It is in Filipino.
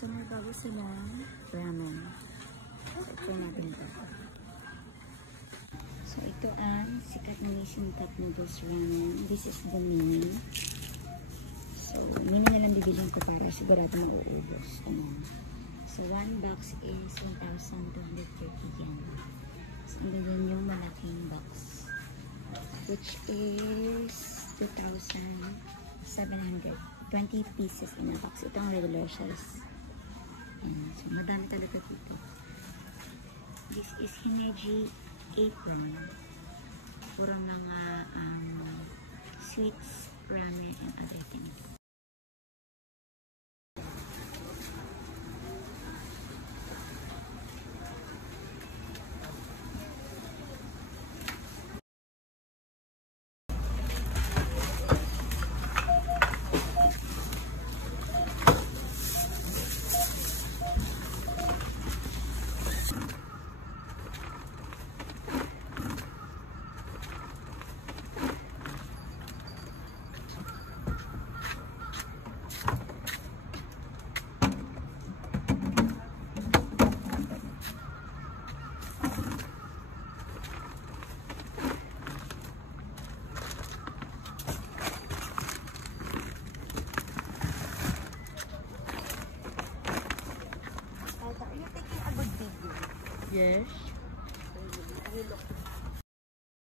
So, may bago silang ramen. So, try natin ito. So, ito ang sikat na Nissin Cup Noodles Ramen. This is the mini. So, mini na lang bibilhin ko para sigurado mauubos. Ayan. So, one box is 1,230 yen. So, and then yung malaking box, which is 2,700. 20 pieces in a box. Ito ang regular size. Ayan. So, madami talaga dito. This is Hineji apron. Puro mga sweets, ramen, and other things. Are you taking a good video? Yes. I will look.